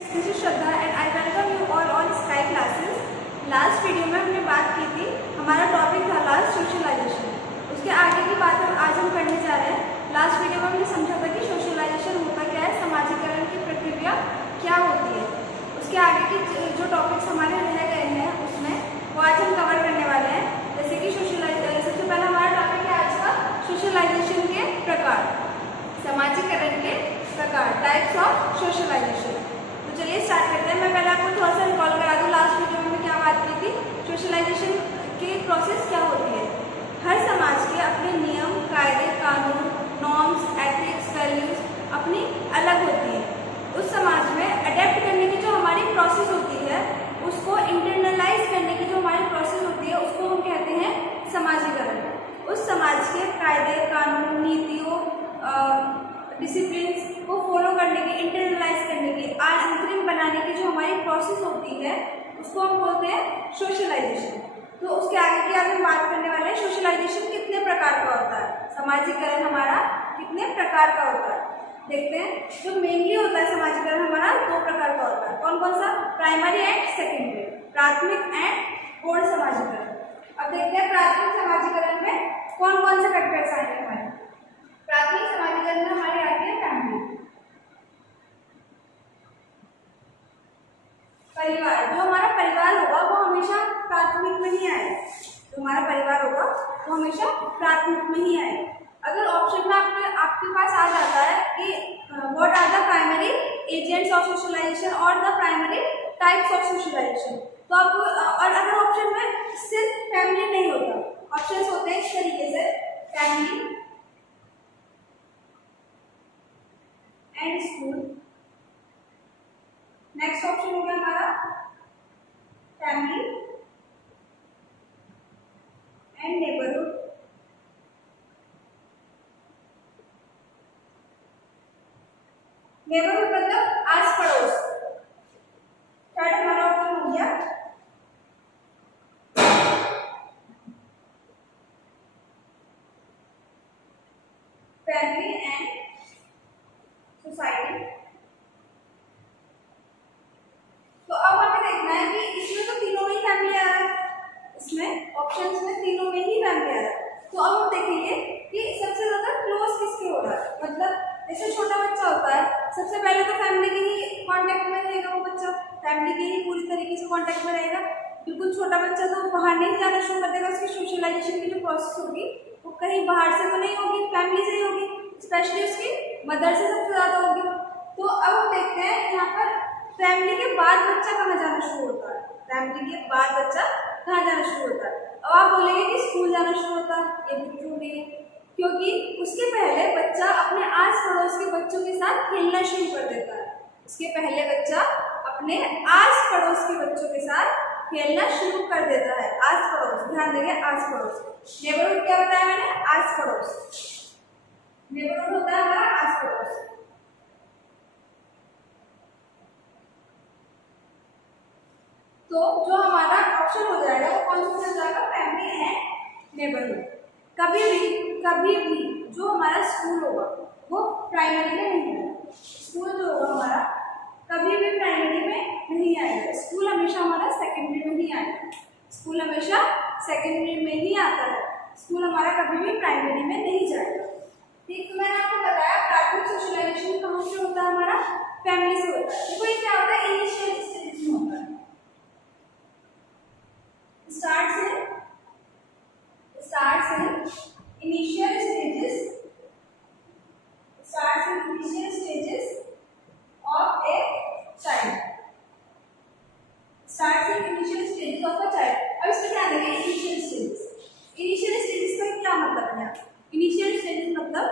This is Shraddha and I welcome you all on sky classes. Last video में हमने बात की थी, हमारा टॉपिक था लास्ट सोशलाइजेशन। उसके आगे की बात आज हम करने जा रहे हैं। लास्ट वीडियो में हमने समझा था कि सोशलाइजेशन होता क्या है, समाजीकरण की प्रक्रिया क्या होती है। उसके आगे की जो टॉपिक्स हमारे रह गए हैं उसमें वो आज हम कवर करने वाले हैं। जैसे कि सबसे पहला हमारा टॉपिक है आज का सोशलाइजेशन के प्रकार, समाजीकरण के प्रकार, टाइप्स ऑफ सोशलाइजेशन। तो चलिए स्टार्ट करते हैं। मैं पहले आपको थोड़ा सा रिकॉल करा दूँ, लास्ट वीडियो में क्या बात की थी। सोशलाइजेशन की प्रोसेस क्या होती है, हर समाज के अपने नियम, कायदे, कानून, नॉर्म्स, एथिक्स, वैल्यूज अपनी अलग होती है। उस समाज में अडेप्ट करने की जो हमारी प्रोसेस होती है, उसको इंटरनलाइज करने की जो हमारी प्रोसेस होती है, उसको हम कहते हैं समाजीकरण। उस समाज के कायदे, कानून, नीतियों, डिसिप्लिन को फॉलो करने की, इंटरनलाइज करने की, आंतरिक बनाने की जो हमारी प्रोसेस होती है, उसको हम बोलते हैं सोशलाइजेशन। तो उसके आगे की हम बात करने वाले हैं, सोशलाइजेशन कितने प्रकार का होता है, समाजीकरण हमारा कितने प्रकार का होता है। देखते हैं। जो मेनली होता है समाजीकरण हमारा दो प्रकार का होता है। कौन कौन सा? प्राइमरी एंड सेकेंडरी, प्राथमिक एंड गौण समाजीकरण। अब देखते हैं प्राथमिक समाजीकरण में कौन कौन से फैक्टर्स आएंगे हमारे। प्राथमिक समाजीकरण में हमारी आती है फैमिली, परिवार। जो हमारा परिवार होगा वो हमेशा प्राथमिक में ही आएगा। जो हमारा परिवार होगा वो हमेशा प्राथमिक में ही आएगा। अगर ऑप्शन में आपके पास आ जाता है कि what are the primary agents of socialization और the primary types of socialization, तो आपको, और अगर ऑप्शन में सिर्फ फैमिली नहीं होता, ऑप्शंस होते हैं इस तरीके से, family and school. Next option हो गया हमारा फैमिली एंड नेबरहुड। नेबरहुड मतलब आस पड़ोस। थर्ड हमारा ऑप्शन हो गया फैमिली एंड सोसाइटी। तो अब हमें देखना है कि इसमें तो तीनों में ही फैमिली आ रहा है, इसमें ऑप्शंस में तीनों में ही फैमिली आ रहा है। तो अब हम देखेंगे कि सबसे ज्यादा क्लोज किसके हो रहा है। मतलब जैसे छोटा बच्चा होता है, सबसे पहले तो फैमिली के ही कांटेक्ट में रहेगा वो बच्चा, फैमिली के ही पूरी तरीके से कांटेक्ट में रहेगा। बिल्कुल छोटा बच्चा तो बाहर नहीं जाना शुरू कर देगा, उसकी सोशलाइजेशन की जो प्रोसेस होगी वो कहीं बाहर से तो नहीं होगी, फैमिली से ही होगी, स्पेशली उसकी मदर से सबसे ज्यादा होगी। तो अब हम देखते हैं यहाँ पर फैमिली के बाद बच्चा कहाँ जाना शुरू होता है। फैमिली के बाद बच्चा कहाँ जाना शुरू होता है। अब आप बोलेंगे कि स्कूल जाना शुरू होता है, ये बिल्कुल नहीं है, क्योंकि उसके पहले बच्चा अपने आस पड़ोस के बच्चों के साथ खेलना शुरू कर देता है। उसके पहले बच्चा अपने आस पड़ोस के बच्चों के साथ खेलना शुरू कर देता है। आस पड़ोस, ध्यान देंगे, आस पड़ोस। नेबरहुड क्या बताया मैंने? आस पड़ोस। नेबरहुड होता है हमारा आस पड़ोस। तो जो हमारा ऑप्शन हो जाएगा वो कौन सा हो जाएगा? Family and neighbourhood. कभी भी जो हमारा स्कूल होगा वो प्राइमरी में नहीं आएगा। स्कूल जो होगा हमारा कभी भी प्राइमरी में नहीं आएगा। स्कूल हमेशा हमारा सेकेंडरी में ही आएगा। स्कूल हमेशा सेकेंडरी में ही आता है। स्कूल हमारा कभी भी प्राइमरी में नहीं जाएगा। ठीक, तो मैंने आपको बताया प्राथमिक सोशलाइजेशन कहाँ से होता है हमारा? फैमिली से होता है। देखो ये क्या होता है? इनिशियल स्टेज में होता है। starts in initial stages of a child। starts in initial stages of a child। अब इसमें क्या देंगे? initial stages। initial stages का क्या मतलब है? initial stages मतलब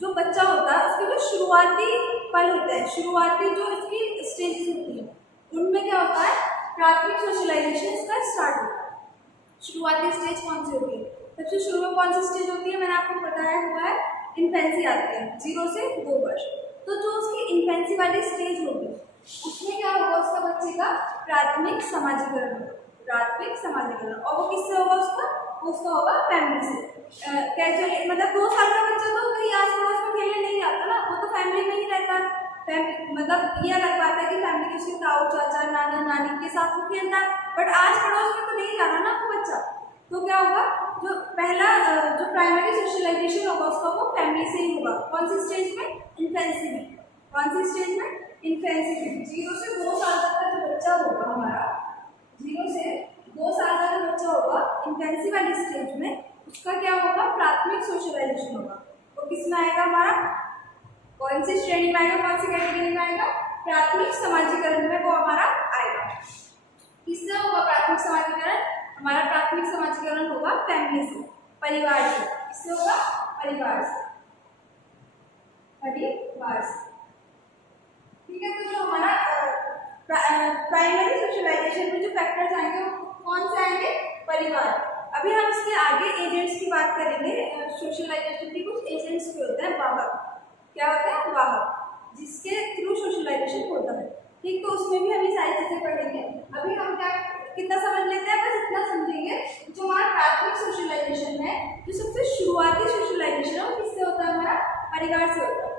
जो बच्चा होता है उसके जो शुरुआती पल होते हैं, शुरुआती जो इसकी स्टेजेस होती है, उनमें क्या होता है? प्राथमिक सोशलाइजेशन इसका स्टार्ट होता है। शुरुआती स्टेज कौन सी होती है? सबसे शुरू में कौन सी स्टेज होती है? मैंने आपको बताया हुआ है, इन्फेंसी आती है, 0 से 2 वर्ष। तो जो उसकी इन्फेंसी वाली स्टेज होगी उसमें क्या होगा? उसका बच्चे का प्राथमिक समाजीकरण होगा। प्राथमिक समाजीकरण, और वो किससे होगा? उसका होगा फैमिली से। कैजुअली, मतलब 2 साल का बच्चा तो कहीं आस पड़ोस में खेलने नहीं आता ना, वो तो फैमिली में ही रहता है। मतलब ये अलग बात है कि फैमिली की उसकी नानी के साथ वो खेलता है, बट आज पड़ोस में तो नहीं जा रहा ना वो बच्चा। तो क्या होगा, जो पहला जो प्राइमरी सोशलाइजेशन होगा उसका वो फैमिली से ही होगा। कौन सी स्टेज में? इन्फेंसी में। कौन सी स्टेज में? इन्फेंसी में। 0 से 2 साल तक का जो बच्चा होगा हमारा, 0 से 2 साल तक का बच्चा होगा इन्फेंसी वाली स्टेज में, उसका क्या होगा? प्राथमिक सोशलाइजेशन होगा। वो किसमें आएगा हमारा? कौन सी श्रेणी में आएगा? कौन सी कैटेगरी में आएगा? प्राथमिक समाजीकरण में वो हमारा आएगा। किससे होगा प्राथमिक समाजीकरण? हमारा प्राथमिक समाजीकरण होगा फैमिली से, परिवार से। किससे होगा? परिवार से, परिवार से। ठीक है, तो जो हमारा प्राइमरी सोशलाइजेशन में जो फैक्टर्स आएंगे वो कौन से आएंगे? परिवार। अभी हम इसके आगे एजेंट्स की बात करेंगे। सोशलाइजेशन के कुछ एजेंट्स भी होते हैं, वाहक। क्या होता है? वाहक, जिसके थ्रू सोशलाइजेशन होता है। ठीक, तो उसमें भी हम ये सारी चीजें पढ़ेंगे। अभी हम क्या कितना समझ लेते हैं, बस इतना समझेंगे। जो हमारा प्राथमिक सोशलाइजेशन है, जो सबसे शुरुआती सोशलाइजेशन है, वो किससे होता है? हमारा परिवार से होता है।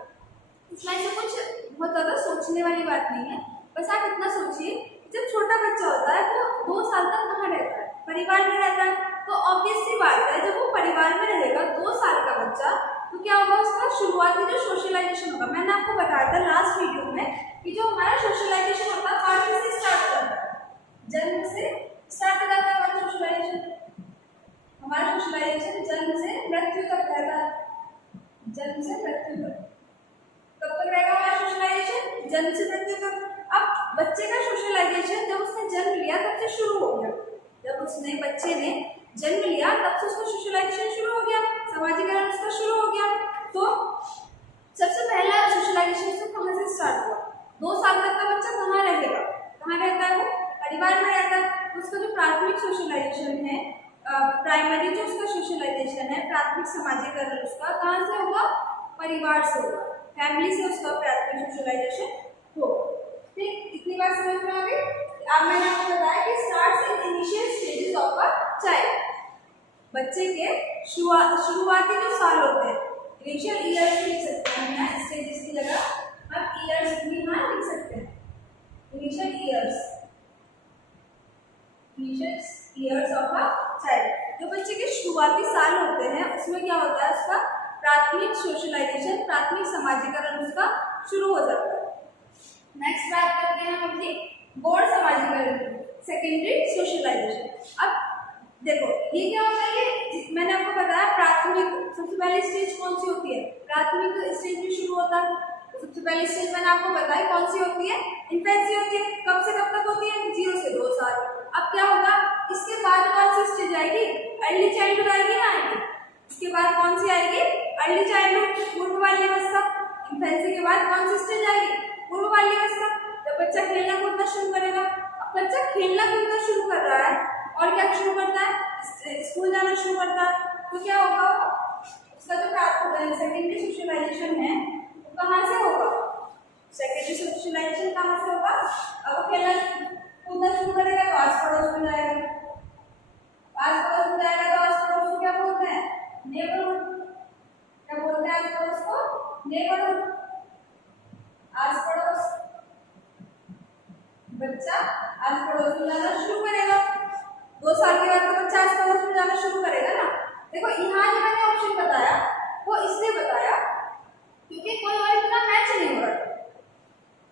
इसमें ऐसा कुछ बहुत ज़्यादा सोचने वाली बात नहीं है, बस आप इतना सोचिए, जब छोटा बच्चा होता है तो 2 साल तक कहाँ रहता है? परिवार में रहता है। तो ऑब्वियस सी बात है, जब वो परिवार में रहेगा 2 साल का बच्चा, तो क्या होगा? उसका शुरुआती जो सोशलाइजेशन होगा, मैंने आपको बताया था लास्ट वीडियो में कि जो हमारा सोशलाइजेशन होता है कहाँ से स्टार्ट होता है? जन्म से स्टार्ट हो जाता है हमारा सोशलाइजेशन। हमारा सोशलाइजेशन जन्म से मृत्यु तक रहता है। जन्म से मृत्यु तक कब तक रहेगा हमारा सोशलाइजेशन? जन्म से मृत्यु तक। अब बच्चे का सोशलाइजेशन जब उसने जन्म लिया तब से शुरू हो गया। जब उसने बच्चे ने जन्म लिया तब से उसका सोशलाइजेशन शुरू हो गया, समाजीकरण उसका शुरू हो गया। तो सबसे पहला सोशलाइजेशन से कहाँ से स्टार्ट हुआ? 2 साल तक का बच्चा कहाँ रहेगा? कहाँ रहता है? वो परिवार में रहता है। उसका जो प्राथमिक सोशलाइजेशन है, प्राइमरी जो उसका सोशलाइजेशन है, प्राथमिक समाजीकरण उसका कहाँ से होगा? परिवार से होगा, फैमिली से उसका प्राथमिक सोशलाइजेशन होगा। ठीक, इतनी बात समझ में आ गई। अब मैंने आपको बताया कि starts in initial stages of a child. बच्चे के शुरुआती जो साल होते हैं, इनिशियल ईयर्स लिख सकते हैं यहाँ, स्टेजेस की जगह हम ईयर्स भी यहाँ लिख सकते हैं। Initial years of a child, जो बच्चे के शुरुआती साल होते हैं उसमें क्या होता है? उसका प्राथमिक सोशलाइजेशन, प्राथमिक समाजीकरण उसका शुरू हो जाता है। नेक्स्ट बात करते हैं हम अपनी गौण समाजीकरण, सेकेंडरी सोशलाइजेशन। अब देखो ये क्या होता है? ये मैंने आपको बताया प्राथमिक सबसे पहली स्टेज कौन सी होती है? प्राथमिक स्टेज में शुरू होता है। सबसे पहली स्टेज मैंने आपको बताई कौन सी होती है? इन्फेंसी होती है। कब से कब तक होती है? 0 से 2 साल। अब क्या होगा? इसके बाद कौन सी स्टेज आएगी? अर्ली चाइल्डहुड आएगी ना आएगी? इसके बाद कौन सी आएगी? अर्ली चाइल्डहुड, पूर्व बाल्यावस्था। इन्फेंसी के बाद कौन सी स्टेज आएगी? पूर्व बाल्यावस्था। जब बच्चा खेलना कूदना शुरू करेगा। अब बच्चा खेलना कूदना शुरू कर रहा है और क्या शुरू करता है? स्कूल जाना शुरू करता है। तो क्या होगा? उसका जो सेकेंडरी सोशलाइजेशन है वो कहाँ से होगा? सेकेंडरी सोशलाइजेशन कहाँ से होगा? अब खेलना कूदना शुरू करेगा तो आस पड़ोस में जाएगा। आस पड़ोस में जाएगा तो आस पड़ोस को क्या बोलते हैं? नेबरहुड। क्या बोलते हैं आस पड़ोस को? नेबरहुड। आस पड़ोस, बच्चा आस पड़ोस में जाना शुरू करेगा। 2 साल के बाद तो बच्चा आस पड़ोस में जाना शुरू करेगा ना। देखो यहाँ जो मैंने ऑप्शन बताया वो इसलिए बताया क्योंकि कोई और इतना मैच नहीं हो रहा था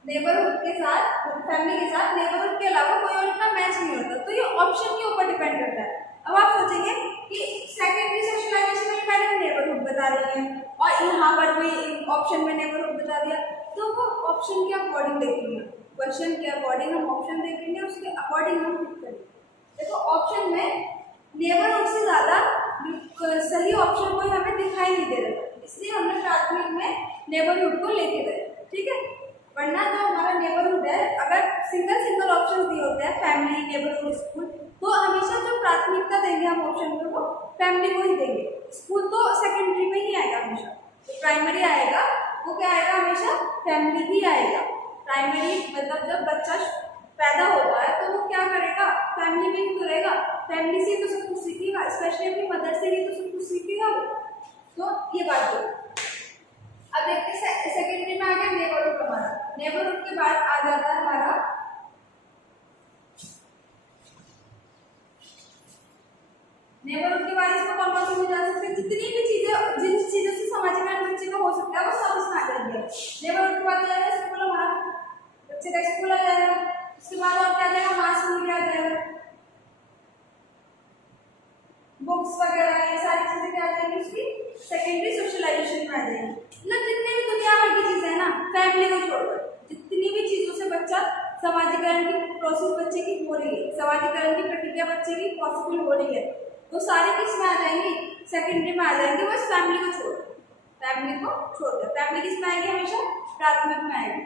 नेबरहुड के साथ, फैमिली के साथ। नेबरहुड के अलावा कोई और इतना मैच नहीं होता, तो ये ऑप्शन के ऊपर डिपेंड करता है। अब आप सोचेंगे कि सेकेंडरी सोशलाइजेशन में मैंने नेबरहुड बता रही है और यहाँ पर भी ऑप्शन में नेबरहुड बता दिया, तो वो ऑप्शन के अकॉर्डिंग देखेंगे, क्वेश्चन के अकॉर्डिंग हम ऑप्शन देखेंगे, उसके अकॉर्डिंग हम टिक करेंगे। देखो ऑप्शन में नेबरहुड से ज़्यादा सही ऑप्शन कोई हमें दिखाई नहीं दे रहा, इसलिए हमने प्राथमिक में नेबरहुड को लेके गए। ठीक है, वरना जो हमारा नेबरहुड है, अगर सिंगल ऑप्शन दिए होते हैं फैमिली, नेबरहुड, स्कूल, तो हमेशा जो प्राथमिकता देंगे हम ऑप्शन में वो फैमिली को ही देंगे। स्कूल तो सेकेंडरी में ही आएगा हमेशा। तो प्राइमरी आएगा वो क्या आएगा? हमेशा फैमिली ही आएगा। प्राइमरी मतलब जब बच्चा पैदा होता है तो वो क्या करेगा? फैमिली में ही तो रहेगा, फैमिली से तो सब कुछ सीखेगा, स्पेशली अपनी मदर से ही तो सब कुछ सीखेगा वो। तो ये बात है। अब देखते हैं सेकेंडरी में आ गया नेबरहुड हमारा। नेबरहुड के बाद आ जाता है हमारा स्कूल आ जाएगा। उसके बाद और क्या आ जाएगा, मास मीडिया आ जाएगा, बुक्स वगैरह, ये सारी चीजें क्या आ जाएंगी उसकी सेकेंडरी सोशलाइजेशन में आ जाएंगी। मतलब जितने भी दुनिया भर की चीजें है ना, फैमिली को छोड़कर जितनी भी चीजों से बच्चा समाजीकरण की प्रोसेस बच्चे की हो रही है, समाजीकरण की प्रक्रिया बच्चे की पॉसिबल हो रही है, तो सारी किस में आ जाएंगी, सेकेंडरी में आ जाएंगे, बस फैमिली को छोड़कर। फैमिली किस में आएगी, हमेशा प्राथमिक में आएगी।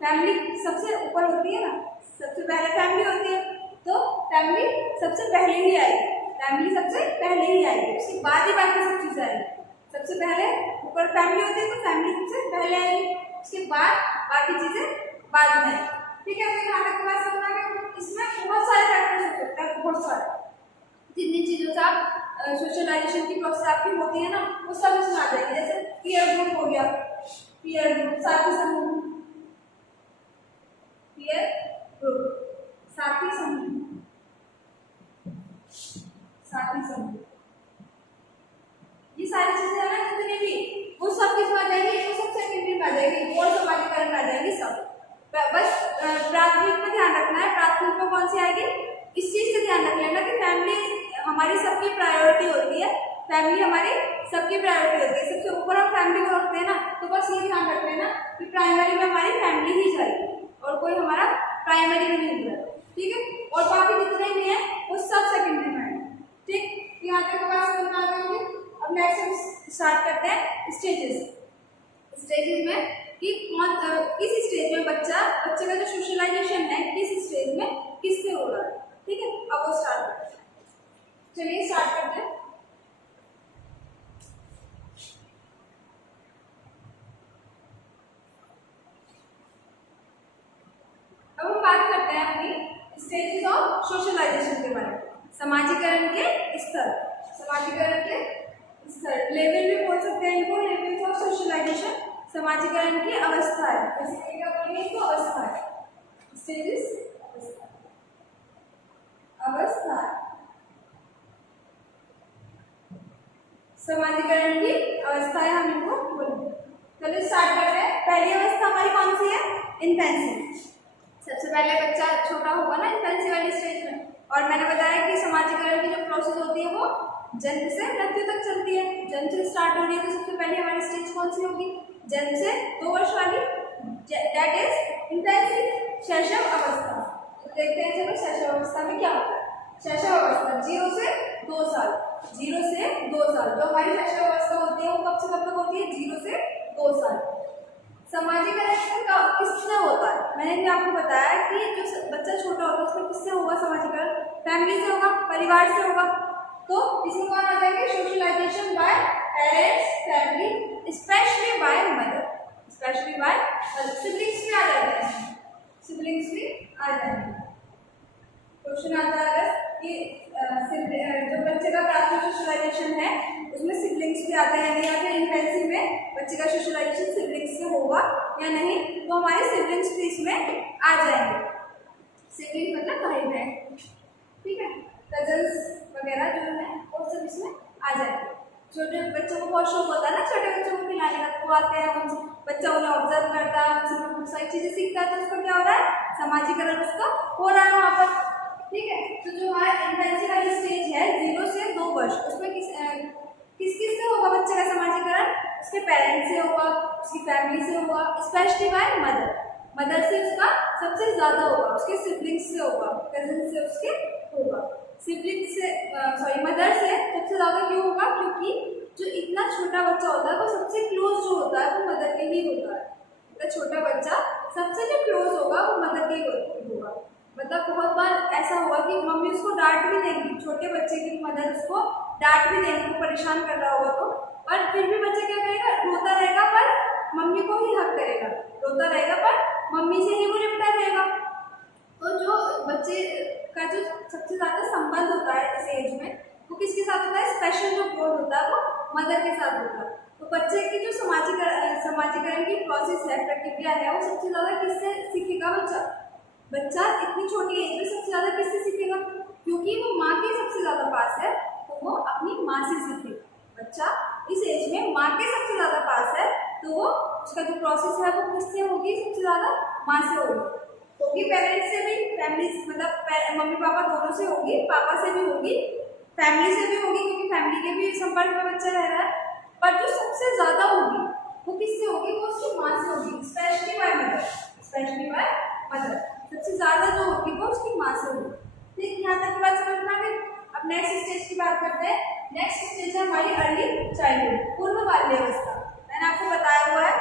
फैमिली सबसे ऊपर होती है ना, सबसे पहले फैमिली होती है, तो फैमिली सबसे पहले ही आएगी, फैमिली सबसे पहले ही आएगी, उसके बाद ही बाकी सब चीजें आएगी। सबसे पहले ऊपर फैमिली होती है, तो फैमिली सबसे पहले आएगी, उसके बाद बाकी चीजें बाद में आएगी। ठीक है, तो यहाँ तक बात समझ आ गई। इसमें बहुत सारे फैक्टर्स हो सकते हैं, बहुत सारे, जितनी चीजों से आप सोशलाइजेशन की प्रोसेस आपकी होती है ना, वो सब इसमें आ जाएगी। जैसे पीयर ग्रुप हो गया, पीयर ग्रुप साथी समूह, पीयर ग्रुप साथी समूह, साथी समूह, ये सारी चीजें है ना जितनी भी, वो सब किस में आ जाएगी, वो सब सेकेंडरी में आ जाएगी, और समाजीकरण में आ जाएगी सब। बस प्राथमिक में ध्यान रखना है, प्राथमिक में कौन सी आएगी, इस चीज से ध्यान रख लेना कि फैमिली हमारी सबकी प्रायोरिटी होती है, फैमिली हमारी सबकी प्रायोरिटी होती है, सबसे ऊपर हम फैमिली को रखते हैं ना, तो बस ये ध्यान रख लेना कि प्राइमरी में हमारी फैमिली ही जाएगी और कोई हमारा प्राइमरी में नहीं होगा। ठीक है, और बाकी जितने भी हैं वो सब सेकेंडरी में है। ठीक, यहाँ तक बात समझ में आ गई होगी। अब नेक्स्ट हम स्टार्ट करते हैं स्टेजेस में कि कौन किस स्टेज में बच्चे का जो सोशलाइजेशन है किस स्टेज में किससे हो रहा है। ठीक है, अब वो स्टार्ट करते हैं। चलिए स्टार्ट करते हैं। अब हम बात करते हैं अपनी स्टेजेस ऑफ सोशलाइजेशन के बारे में। समाजीकरण के स्तर, समाजीकरण के स्तर, लेवल भी बोल सकते हैं इनको, लेवल्स ऑफ सोशलाइजेशन, समाजीकरण की अवस्था है, जैसे क्या बोलेंगे इसको, अवस्था है, स्टेजेस, अवस्था, समाजीकरण की अवस्थाएं हम इनको बोलेंगे। चलिए स्टार्ट करते हैं। पहली अवस्था हमारी कौन सी है, इन्फेंसी। सबसे पहले बच्चा छोटा होगा ना इन्फेंसी वाली स्टेज में, और मैंने बताया कि समाजीकरण की जो प्रोसेस होती है वो जन्म से मृत्यु तक चलती है। जन्म से स्टार्ट हो रही है, तो सबसे पहले हमारी स्टेज कौन सी होगी, जन्म से 2 वर्ष वाली, दैट इज इन्फेंसी, शैशव अवस्था। तो देखते हैं चलो शैशव अवस्था में क्या होता है। शैशव अवस्था 0 से 2 साल, 0 से 2 साल जो हमारी शैशव अवस्था होती है वो कब से कब तक होती है, 0 से 2 साल। समाजीकरण किससे होता है, मैंने भी आपको बताया कि जो बच्चा छोटा होता है उसमें किससे होगा समाजीकरण, फैमिली से होगा, परिवार से होगा। तो इसमें कौन आ जाएंगे, socialization by parents, family, specially by mother, specially by siblings भी आ जाते हैं, सिबलिंग्स भी आ जाएंगे। क्वेश्चन आता है कि जो बच्चे का प्राथमिक सोशलाइजेशन है उसमें सिबलिंग्स भी आते हैं, या फिर इन्फेंसी में बच्चे का सोशलाइजेशन सिबलिंग्स से होगा या नहीं, तो हमारे सिबलिंग्स भी इसमें आ जाएंगे। सिबलिंग मतलब भाई बहन, ठीक है, कजन्स वगैरह जो है वो सब इसमें आ जाएंगे। छोटे बच्चों को बहुत शौक होता है ना छोटे बच्चों को खिलाने का, तो आते हैं उनसे, बच्चा उन्हें ऑब्जर्व करता है, उनसे बहुत सारी चीजें सीखता है, तो उसका क्या हो रहा है, समाजीकरण उसका हो रहा है वहाँ पर। ठीक है, तो जो हमारा इन्फेंसी वाली स्टेज है 0 से 2 वर्ष, उसमें किस से होगा बच्चे का समाजीकरण, उसके पेरेंट्स से होगा, उसकी फैमिली से होगा, स्पेशली बाय मदर, मदर से उसका सबसे ज्यादा होगा, उसके सिबलिंग्स से होगा, कजिन से उसके होगा, सिबलिंग्स से मदर से सबसे ज्यादा क्यों होगा, क्योंकि जो इतना छोटा बच्चा होता है वो सबसे क्लोज जो होता है वो मदर के ही होता है। तो छोटा बच्चा सबसे जो क्लोज होगा वो मदर के ही होगा। मतलब बहुत बार ऐसा हुआ कि मम्मी उसको डांट भी देंगी, छोटे बच्चे की मदर उसको डांट भी देंगी, वो परेशान कर रहा होगा तो, पर फिर भी बच्चा क्या करेगा, रोता रहेगा पर मम्मी को ही हक करेगा, रोता रहेगा पर मम्मी से ही वो निपटा रहेगा। तो जो बच्चे का जो सबसे ज्यादा संबंध होता है इस एज में वो किसके साथ होता है, स्पेशल जो बॉन्ड होता है वो मदर के साथ होता है। तो बच्चे की जो समाजीकरण की प्रोसेस है, प्रक्रिया है, वो सबसे ज्यादा किससे सीखेगा बच्चा इतनी छोटी एज में सबसे ज्यादा किससे सीखेगा, क्योंकि वो माँ के सबसे ज्यादा पास है, तो वो अपनी माँ से सीखेगा। बच्चा इस एज में माँ के सबसे ज्यादा पास है, तो वो उसका जो प्रोसेस है वो किससे होगी, सबसे ज्यादा माँ से होगी। होगी पेरेंट्स से भी, फैमिली मतलब मम्मी पापा दोनों से होगी, पापा से भी होगी, फैमिली से भी होगी क्योंकि फैमिली के भी संपर्क में बच्चा रह रहा है। पर जो सबसे ज्यादा होगी वो किससे होगी? वो उसकी माँ से होगी, specially by mother, specially by mother. सबसे ज्यादा जो होगी वो उसकी माँ से होगी। ठीक, यहाँ तक की बात समझ में आ गई। अब नेक्स्ट स्टेज की बात करते हैं। नेक्स्ट स्टेज है हमारी अर्ली चाइल्डहुड, पूर्व बाल्यावस्था। मैंने आपको बताया हुआ है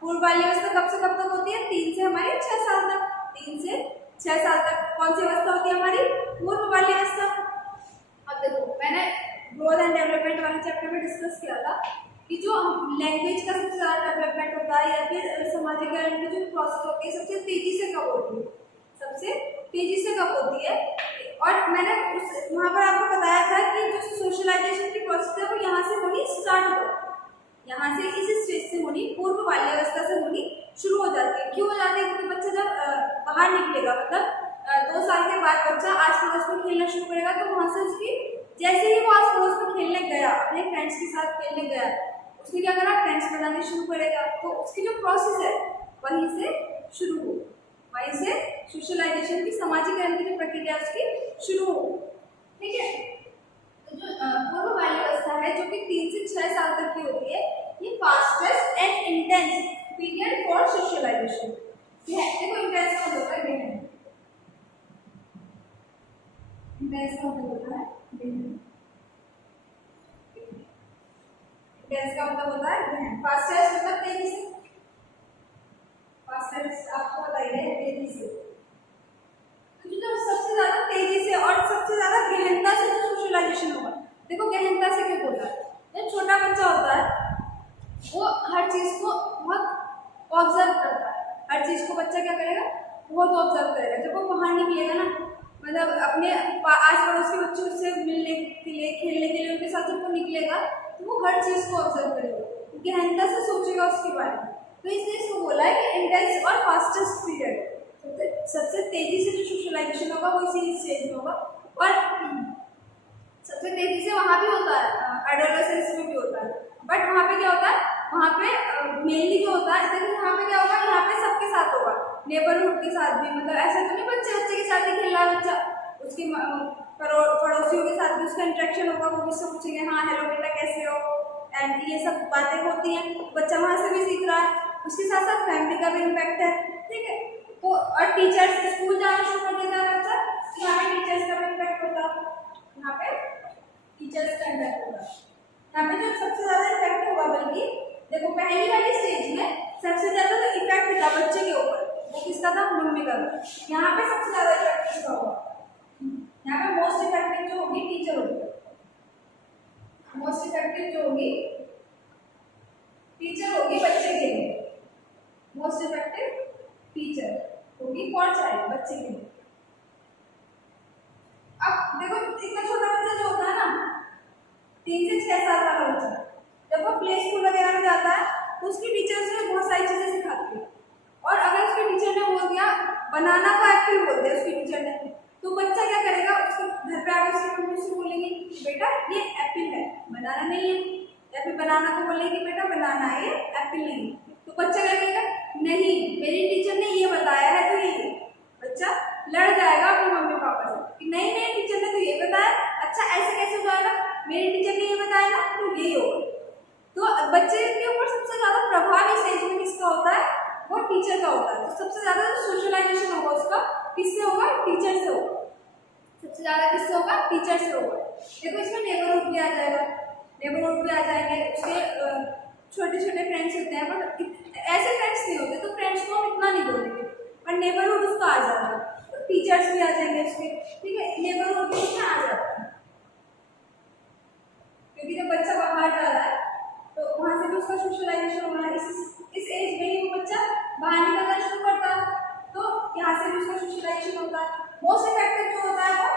पूर्व बाल्यावस्था कब से कब तक होती है? 3 से हमारी 6 साल तक। 3 से 6 साल तक कौन सी अवस्था होती है हमारी? पूर्व बाल्यावस्था। अब देखो मैंने ग्रोथ एंड डेवलपमेंट वाले चैप्टर में डिस्कस किया था कि जो लैंग्वेज का सबसे ज्यादा डेवलपमेंट होता है या फिर सामाजिकरण की जो प्रोसेस होती है सबसे तेजी से कब होती है? सबसे तेजी से कब होती है? और मैंने वहां पर आपको बताया था कि जो सोशलाइजेशन की प्रोसेस है वो यहाँ से होनी स्टार्ट हो, यहाँ से इस स्टेज से होनी, पूर्व बाल्यावस्था से होनी शुरू हो जाती है। क्यों हो जाती है? क्योंकि बच्चा जब बाहर निकलेगा, मतलब 2 साल के बाद बच्चा आस पड़ोस में खेलना शुरू करेगा, तो वहां से उसकी जैसे ही वो आस पड़ोस में खेलने गया, अपने फ्रेंड्स के साथ खेलने गया, उसने क्या करा? फ्रेंड्स बनाने शुरू करेगा। तो उसकी जो प्रोसेस है वहीं से शुरू हो, वहीं से सोशलाइजेशन की, सामाजिकरण की जो प्रक्रिया उसकी शुरू हो। ठीक है, तो जो पूर्व बाल्यावस्था है जो कि 3 से 6 साल तक की होती है, ये fastest and intense period for socialization. देखो इंटेंस का मतलब होता है गहन, इंटेंस का मतलब होता है गहन, इंटेंस का मतलब होता है गहन। फास्टेस्ट मतलब तेजी से, फास्टेस्ट आपको बताइए तेजी से, तो सबसे ज्यादा तेजी से और सबसे ज्यादा गहनता से जो सोशलाइजेशन होगा। देखो गहनता से क्यों होता है? जब छोटा बच्चा होता है वो हर चीज को बहुत ऑब्जर्व करता है, हर चीज को बच्चा क्या करेगा? बहुत ऑब्जर्व करेगा। जब वो बाहर निकलेगा ना, मतलब अपने आस पड़ोस के बच्चों से मिलने के लिए, खेलने के लिए उनके साथ जब वो निकलेगा तो वो हर चीज को ऑब्जर्व करेगा, गहनता से सोचेगा उसके बारे में। तो इसलिए इसको बोला है कि इंटेंस और फास्टेस्ट पीरियड, सबसे तेजी से जो सोशलाइजेशन होगा वो इसी स्टेज में होगा। और सबसे तेजी से वहाँ भी होता है, एडोलेसेंस में भी होता है, बट वहाँ पे क्या होता है? वहाँ पे मेनली जो होता है, देखो यहाँ पे क्या होगा? यहाँ पे सबके साथ होगा, नेबरहुड के साथ भी, मतलब ऐसा तो नहीं बच्चे बच्चे के साथ ही खेल रहा है बच्चा, उसके पड़ोसियों के साथ भी उसका इंटरेक्शन होगा, वो भी उससे पूछेंगे हाँ हेलो बेटा कैसे हो, एंड ये सब बातें होती हैं, बच्चा वहाँ से भी सीख रहा है। उसके साथ साथ फैमिली का भी इम्पैक्ट है। ठीक है, तो और टीचर्स, स्कूल जाना शुरू कर देता है बच्चा, यहाँ पे टीचर्स का भी इम्पैक्ट होता है, यहाँ पे टीचर्स का इम्पैक्ट होगा। यहाँ पे जो सबसे ज्यादा इफेक्ट होगा, बल्कि देखो पहली वाली स्टेज में सबसे ज्यादा जो इफेक्ट था बच्चे के ऊपर वो किसका था? मम्मी का। यहाँ पे सबसे ज्यादा इफेक्ट किसका होगा? यहाँ पे मोस्ट इफेक्टिव जो होगी टीचर होगी, मोस्ट इफेक्टिव जो होगी टीचर होगी बच्चे के लिए, मोस्ट इफेक्टिव टीचर होगी फॉर चाइल्ड, बच्चे के लिए। अब देखो इतना छोटा बच्चा जो होता है ना, 3 से 6 साल का बच्चा, जब वो प्ले स्कूल वगैरह में जाता है तो उसकी टीचर उसे बहुत सारी चीजें सिखाती है, और अगर उसके टीचर ने बोल दिया बनाना का एप्पल बोल दिया उसकी टीचर ने, तो बच्चा क्या करेगा? उसके घर पे आकर उसकी मम्मी से बोलेंगे बेटा ये एप्पल है, बनाना नहीं है, या फिर बनाना को बोलेंगे बेटा बनाना है, ये एप्पल नहीं है। तो बच्चा क्या कहेगा? नहीं मेरी टीचर ने ये बताया है तो ये, बच्चा लड़ जाएगा अपने मम्मी पापा से कि नहीं मेरी टीचर ने तो ये बताया, अच्छा ऐसे कैसे हो जाएगा, मेरी टीचर ने ये बताया ना तो ये होगा। तो बच्चे के ऊपर सबसे ज्यादा प्रभाव इस एज में किसका होता है? वो टीचर का होता है। तो सबसे ज्यादा जो सोशलाइजेशन होगा उसका किससे होगा? टीचर से होगा। सबसे ज्यादा किससे होगा? टीचर से होगा। देखो इसमें नेबरहुड भी आ जाएगा, नेबरहुड भी आ जाएंगे, उसके छोटे छोटे फ्रेंड्स होते हैं, पर ऐसे फ्रेंड्स नहीं होते, तो फ्रेंड्स को हम इतना नहीं बोलेंगे, पर नेबरहुड उसका आ जाता है। तो टीचर्स भी आ जाएंगे उसके, ठीक है, नेबरहुड भी उसमें आ जाता है, क्योंकि जब बच्चा बाहर जा रहा है तो वहां से भी उसका सोशलाइजेशन हो रहा है। इस एज में ही वो बच्चा बाहर निकलना शुरू करता है, तो यहाँ से भी उसका सोशलाइजेशन होता है। मोस्ट इफेक्टिव जो होता है वो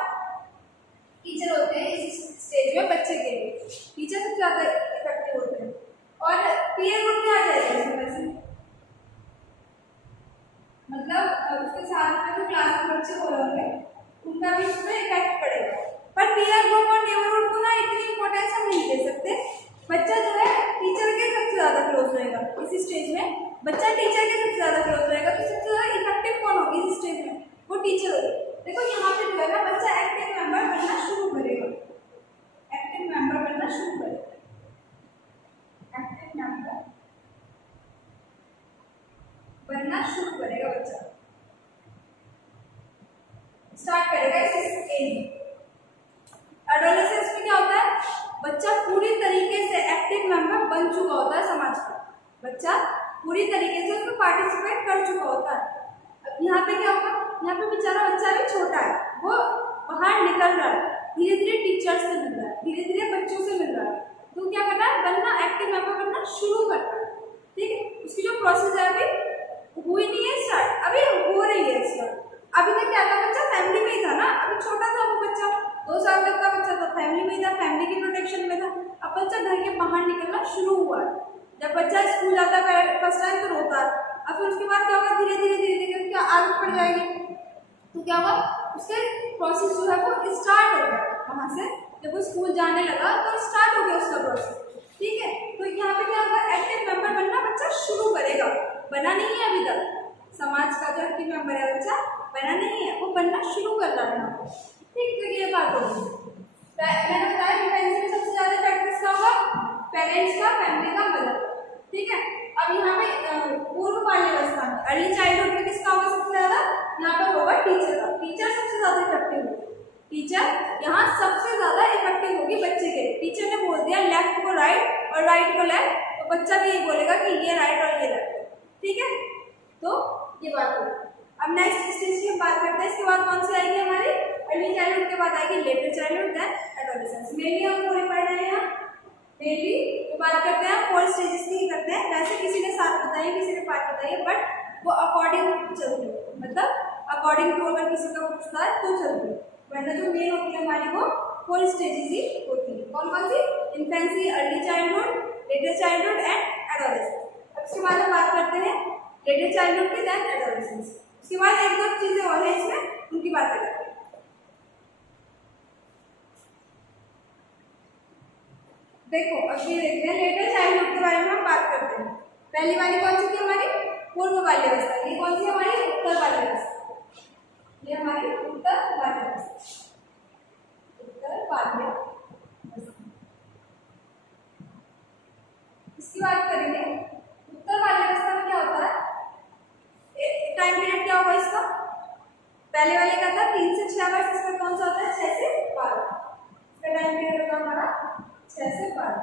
टीचर होते हैं इस स्टेज में बच्चे के लिए, टीचर सबसे ज्यादा इफेक्टिव होते हैं। और पीयर ग्रुप में आ जाएगा इसमें, वैसे मतलब उसके साथ में जो क्लास में बच्चे हो रहे होंगे उनका भी उसमें इफेक्ट पड़ेगा। पर पीयर ग्रुप और नेबरहुड को ना इतनी इंपॉर्टेंस हम नहीं दे सकते। बच्चा जो है टीचर के सबसे ज्यादा क्लोज रहेगा इस स्टेज में, बच्चा टीचर के सबसे ज्यादा क्लोज रहेगा, तो सबसे ज्यादा इफेक्टिव कौन होगी इस स्टेज में? टीचर होगी। देखो यहाँ पे जो है ना बच्चा एक्टिव मेंबर बनना शुरू करेगा, एक्टिव मेंबर बनना शुरू करेगा, एक्टिव मेंबर बनना शुरू करेगा, बच्चा स्टार्ट करेगा इस एज में। एडोलेसेंस में क्या होता है, बच्चा पूरी तरीके से एक्टिव मेंबर बन चुका होता है समाज का, बच्चा पूरी तरीके से उसमें पार्टिसिपेट कर चुका होता है। अब यहाँ पे क्या होगा, यहाँ पे बेचारा बच्चा भी छोटा है, वो बाहर निकल रहा है, धीरे धीरे टीचर से मिल रहा है, धीरे धीरे बच्चों से मिल रहा है, तो क्या करना है, बनना एक्टिव मेंबर बनना शुरू करना है। ठीक है, उसकी जो प्रोसेस है अभी हुई नहीं है स्टार्ट, अभी हो रही है स्टार्ट। अभी तक क्या था, बच्चा फैमिली में ही था ना, अभी छोटा था वो बच्चा, 2 साल तक का बच्चा था, फैमिली में ही था, फैमिली की प्रोटेक्शन में था। अब बच्चा घर के बाहर निकलना शुरू हुआ है। जब बच्चा स्कूल जाता है फर्स्ट टाइम तो रोता है, अब फिर उसके बाद क्या होगा, धीरे धीरे धीरे धीरे क्या आदत पड़ जाएगी, तो क्या हुआ, उसके प्रोसेस जो है वो स्टार्ट हो गया। वहाँ से जब वो स्कूल जाने लगा तो स्टार्ट हो गया उसका प्रोसेस। ठीक है, तो यहाँ पे क्या होगा, एक्टिव मेंबर बनना बच्चा शुरू करेगा, बना नहीं है अभी तक, समाज का जो एक्टिव मेंबर है बच्चा बना नहीं है, वो बनना शुरू कर रहा है। ठीक, तो ये बात होगी। मैंने बताया इन्फेंसी में सबसे ज्यादा इफेक्ट किसका होगा, पेरेंट्स का, फैमिली का, मदर। ठीक है, अब यहाँ पे पूर्व बाल्यावस्था में अर्ली चाइल्डहुड में किसका होगा सबसे ज्यादा, यहाँ पर होगा टीचर का, टीचर सबसे ज्यादा इफेक्टिव होगी, टीचर यहाँ सबसे ज्यादा इफेक्टिव होगी बच्चे के। टीचर ने बोल दिया लेफ्ट को राइट और राइट को लेफ्ट, तो बच्चा भी यही बोलेगा कि ये राइट और ये लेफ्ट। ठीक है, तो ये बात होगी। अब नेक्स्ट स्टेज की हम बात करते हैं, इसके बाद कौन सी आएगी हमारी, अर्ली चाइल्डहुड के बाद आएगी later childhood, then adolescence. Mainly हम पूरी पढ़ रहे हैं यहाँ, मेनली तो बात करते हैं 4 स्टेजेस की करते हैं। वैसे किसी ने 7 बताए, किसी ने 5 बताइए, बट वो अकॉर्डिंग चलती है, मतलब अकॉर्डिंग टू अगर किसी का पूछता है तो चलती है, वरना जो मेन होती है हमारी वो 4 स्टेजेस ही होती है। कौन कौन सी, infancy, early childhood, later childhood and adolescence. अब इसके बाद हम बात करते हैं लेटर चाइल्डहुड के, देन एडोलेसेंस। उसके बाद 1-2 चीजें और हैं इसमें, उनकी बातें करते हैं। देखो अब ये देखते हैं लेटर चाइल्डहुड के बारे में हम बात करते हैं। पहली वाली कौन सी थी हमारी, पूर्व बाल्यावस्था, ये कौन सी हमारी, उत्तर बाल्यावस्था, ये हमारी उत्तर बाल्यावस्था, उत्तर बाल्यावस्था। इसकी बात करेंगे, उत्तर बाल्यावस्था में क्या होता है, टाइम पीरियड क्या होगा इसका, पहले वाले का था 3 से 6 वर्ष, इसका कौन सा होता है 6 से 12, इसका टाइम पीरियड होगा हमारा 6 से 12।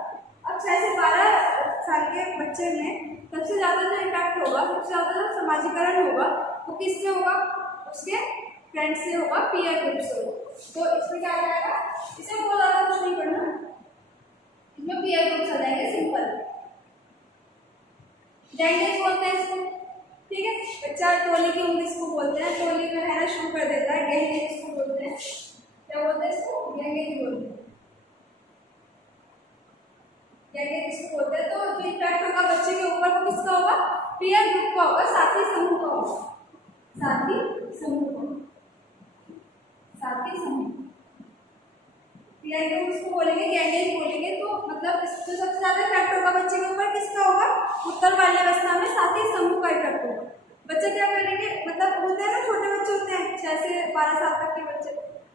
अब 6 से 12 साल के बच्चे में सबसे ज्यादा जो इम्पैक्ट होगा, सबसे ज्यादा जो समाजीकरण होगा वो किससे होगा, उसके फ्रेंड से होगा, पीयर ग्रुप से होगा। तो इसमें क्या आ जाएगा, इसे बहुत ज्यादा कुछ नहीं पढ़ना, इसमें पीयर ग्रुप आ जाएंगे, सिंपल गैंगेज बोलते हैं इसको। ठीक है, बच्चा टोली की उम्र इसको बोलते हैं, टोली में रहना शुरू कर देता है, गैंगेज इसको बोलते हैं। क्या बोलते हैं इसको, गैंगेज बोलते हैं, गैंगेज इसको बोलते हैं। तो जो इफेक्ट होगा बच्चे के ऊपर वो किसका होगा, पीयर ग्रुप का होगा, साथी समूह का होगा, साथी समूह, साथी समूह, पीयर ग्रुप इसको बोलेंगे, गैंगेज बोलेंगे। तो मतलब जो सबसे ज्यादा इफेक्ट होगा बच्चे के ऊपर किसका होगा, उत्तर बाल्यावस्था में साथी समूह का इफेक्ट होगा। बच्चे क्या करेंगे, मतलब होते हैं ना छोटे बच्चे होते हैं 6 से 12 साल तक के बच्चे,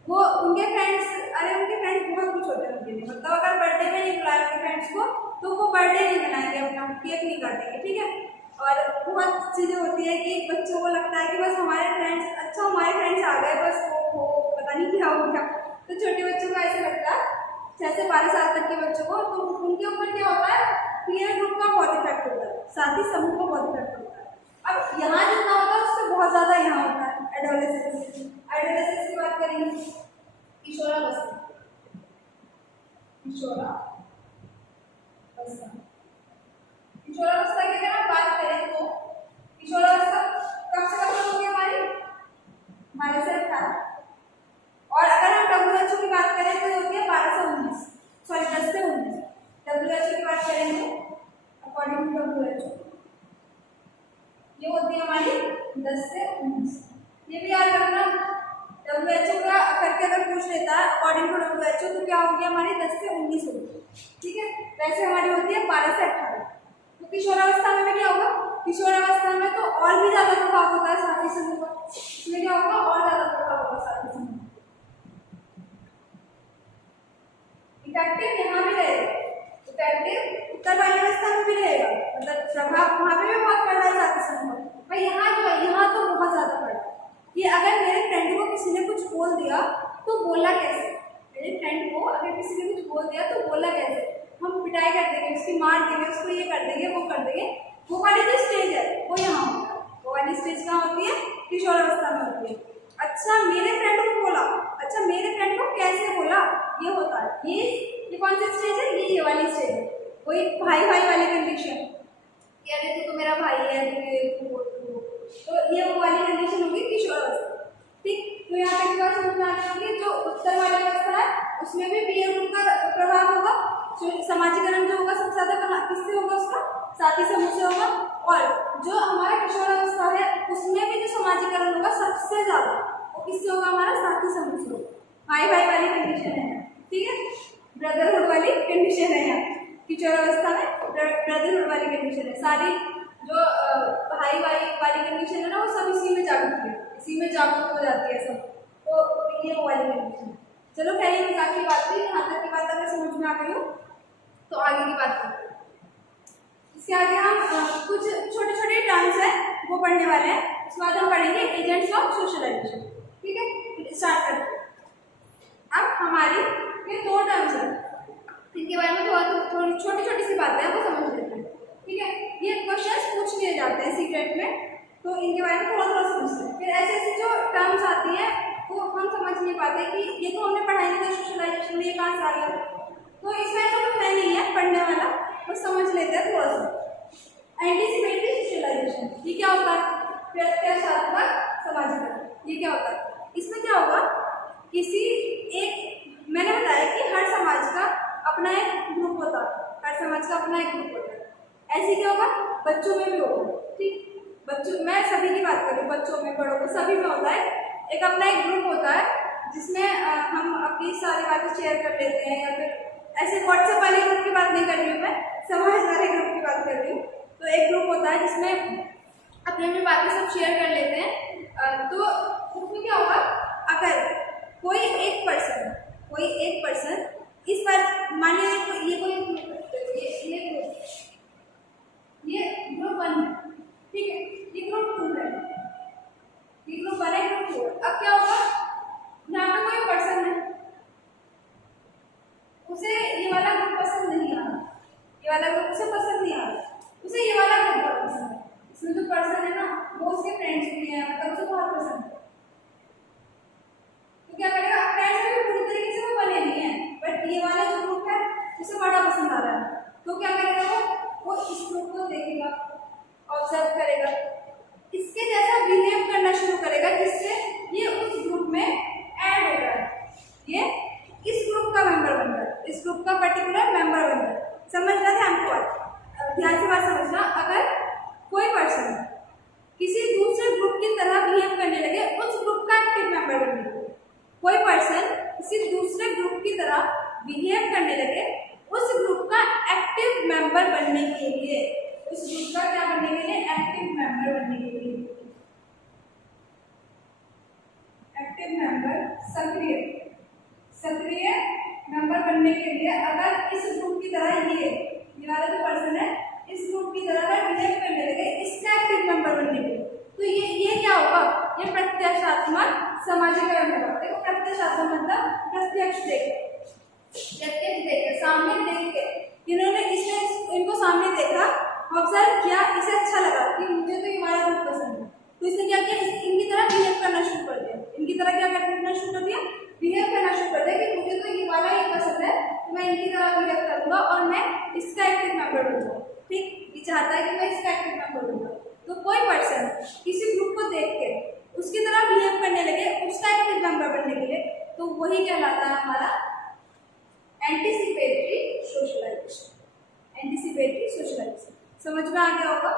वो उनके फ्रेंड्स, अरे उनके फ्रेंड्स बहुत कुछ होते हैं उनके लिए, मतलब अगर बर्थडे में नहीं बुलाया उनके फ्रेंड्स को तो वो बर्थडे नहीं मनाएंगे अपना, केक नहीं काटेंगे। ठीक है, और बहुत चीजें होती है कि बच्चों को लगता है कि बस हमारे फ्रेंड्स, अच्छा हमारे फ्रेंड्स आ गए, बस वो पता नहीं क्या हो गया। तो छोटे बच्चों को ऐसे लगता है 6 से 12 साल तक के बच्चों को, तो उनके ऊपर क्या होता है, पीयर ग्रुप का बहुत इफेक्ट होता है, साथी समूह का बहुत इफेक्ट होता है। अब यहाँ जितना होता है उससे बहुत ज्यादा यहाँ होता है एडोलेसेंस। एडोलेसेंस की बात करेंगे, किशोरावस्था, किशोरावस्था, किशोरावस्था की अगर हम बात करें तो किशोरावस्था कब से कब तक होगी हमारे से 18, और अगर हम WHO की बात करें तो होती है 12 से 19, सॉरी 10 से 19। WHO की बात करेंगे अकॉर्डिंग टू WHO ये होती है हमारी 10 से 19। ये भी याद रखना, WHO का करके अगर पूछ लेता है अकॉर्डिंग टू WHO तो क्या होगी हमारी 10 से 19 होगी। ठीक है, वैसे हमारी होती है 12 से 18। तो किशोरावस्था में क्या होगा, किशोरावस्था में तो और भी ज्यादा प्रभाव होता है साथी समूह का, इसमें क्या होगा और ज्यादा बोल दिया तो बोला कैसे, मेरे फ्रेंड को अगर किसी ने कुछ बोल दिया तो बोला कैसे, हम पिटाई कर देंगे, उसकी मार देंगे, उसको ये कर देंगे, वो कर देंगे। वो वाली जो स्टेज है वो यहाँ होता है। वो वाली स्टेज कहाँ होती है? किशोरावस्था में होती है। अच्छा मेरे फ्रेंड को बोला, अच्छा मेरे फ्रेंड को कैसे बोला, ये होता है। ये कौन सी स्टेज है? ये वाली स्टेज है। कोई भाई भाई वाली कंडीशन, अरे तू तो मेरा भाई है, तो ये वो वाली कंडीशन होगी किशोरावस्था। ठीक, तो यहाँ पे बात समझ में आ गई होगी। जो उत्तर वाली अवस्था है उसमें भी पीयर ग्रुप का प्रभाव होगा। समाजीकरण जो होगा सबसे ज्यादा किससे होगा? उसका साथी समूह से होगा। और जो हमारा किशोरावस्था है उसमें भी जो समाजीकरण होगा सबसे ज्यादा वो किससे होगा? हमारा साथी समूह से होगा। भाई भाई वाली कंडीशन है, ठीक है, ब्रदरहुड वाली कंडीशन है यहाँ किशोरावस्था में, ब्रदरहुड वाली कंडीशन है। सारी जो भाई भाई वाली कंडीशन है ना वो सब इसी में जागरूक है, इसी में जागरूक हो जाती है सब। तो ये वो वाली कंडीशन है। चलो खैर ये मजाक की बात थी, यहाँ तक की बात अगर समझ में आ गई हो तो आगे की बात करते हैं। इसके आगे हम कुछ छोटे छोटे टर्म्स है वो पढ़ने वाले हैं। उसके बाद हम पढ़ेंगे एजेंट्स ऑफ सोशलाइजेशन। ठीक है, स्टार्ट करते हैं। अब हमारी ये दो टर्म्स है, इनके बारे में थोड़ी छोटी छोटी सी बातें हैं वो समझ लेते हैं। ठीक है, ये क्वेश्चंस पूछ लिए जाते हैं सीक्रेट में, तो इनके बारे में थोड़ा थोड़ा समझते हैं। फिर ऐसे ऐसी जो टर्म्स आती है वो हम समझ नहीं पाते कि ये तो हमने पढ़ाई नहीं था सोशलाइजेशन में, ये कहाँ से आ गया। तो इसमें ऐसा कुछ है नहीं है पढ़ने वाला, वो समझ लेते हैं थोड़ा सा। एंटीसिपेटरी सोशलाइजेशन ये क्या होता है? प्रत्याशात्मक समाजीकरण ये क्या होता है? इसमें क्या होगा, किसी एक, मैंने बताया कि हर समाज का अपना एक ग्रुप होता है, हर समाज का अपना एक ग्रुप होता है। ऐसे क्या होगा? बच्चों में भी होगा। ठीक, बच्चों, मैं सभी की बात कर रही हूँ, बच्चों में, बड़ों में, सभी में होता है। एक अपना एक ग्रुप होता है जिसमें हम अपनी सारी बातें शेयर कर लेते हैं, या फिर ऐसे व्हाट्सएप वाले ग्रुप की बात नहीं कर रही हूँ मैं, समाज वाले ग्रुप की बात कर रही हूँ। तो एक ग्रुप होता है जिसमें अपनी अपनी बातें सब शेयर कर लेते हैं। तो उसमें क्या होगा, अगर कोई एक पर्सन इस पर, मान लीजिए ये ग्रुप 1 है, ठीक है, ये ग्रुप 2 है, ये ग्रुप 1 है, ग्रुप 2 है। अब क्या होगा, यहाँ पे कोई पर्सन है, उसे ये वाला ग्रुप पसंद नहीं आ रहा, ये वाला ग्रुप उसे पसंद नहीं आ रहा, उसे ये वाला ग्रुप बहुत पसंद है। इसमें जो पर्सन है ना वो उसके फ्रेंड्स भी हैं, मतलब उसे बहुत पसंद है। तो क्या करेगा, फ्रेंड्स भी पूरी तरीके से वो बने नहीं है, बट ये वाला जो ग्रुप है उसे बड़ा पसंद आ रहा है। तो क्या करेगा, वो इस ग्रुप को देखेगा, ऑब्जर्व करेगा, इसके जैसा बिहेव करना शुरू करेगा, जिससे ये उस ग्रुप में ऐड हो रहा है, ये इस ग्रुप का मेंबर बन रहा है, इस ग्रुप का पर्टिकुलर मेंबर बन रहा है। समझना, ध्यान से बात समझना। अगर कोई पर्सन किसी दूसरे ग्रुप की तरह बिहेव करने लगे उस ग्रुप का एक्टिव मेंबर बनने के लिए, कोई पर्सन किसी दूसरे ग्रुप की तरह बिहेव करने लगे उस ग्रुप का एक्टिव मेंबर बनने के लिए, उस ग्रुप का क्या बनने के लिए? एक्टिव मेंबर बनने के लिए। एक्टिव मेंबर, सक्रिय मेंबर बनने के लिए अगर इस ग्रुप की तरह ये वाला जो पर्सन है इस ग्रुप की तरह अगर बिहेव करने लगे, इसका एक्टिव मेंबर बनने के लिए, तो ये क्या होगा? ये प्रत्याशात्मक समाजीकरण होगा। देखो, प्रत्याशात्मक मतलब प्रत्यक्ष देख, सामने देख के, इन्होंने इसने इनको सामने देखा, ऑब्जर्व किया, इसे अच्छा लगा कि मुझे तो ये वाला ग्रुप पसंद है, तो इसने क्या किया, इनकी तरह बिहेव करना शुरू कर दिया, इनकी तरह क्या करना शुरू कर दिया? बिहेव करना शुरू कर दिया कि मुझे तो ये वाला ही पसंद है, तो मैं इनकी तरह बिहेव करूंगा और मैं इसका एक्टिव मेंबर बनूंगा। ठीक, ये चाहता है कि मैं इसका एक्टिव मेंबर बनूंगा। तो कोई पर्सन किसी ग्रुप को देख के उसकी तरह बिहेव करने लगे उसका एक्टिव मेंबर बनने के लिए, तो वही कहलाता है हमारा एंटीसिपेटरी सोशलाइजेशन। एंटीसिपेटरी सोशलाइजेशन समझ में आ गया होगा।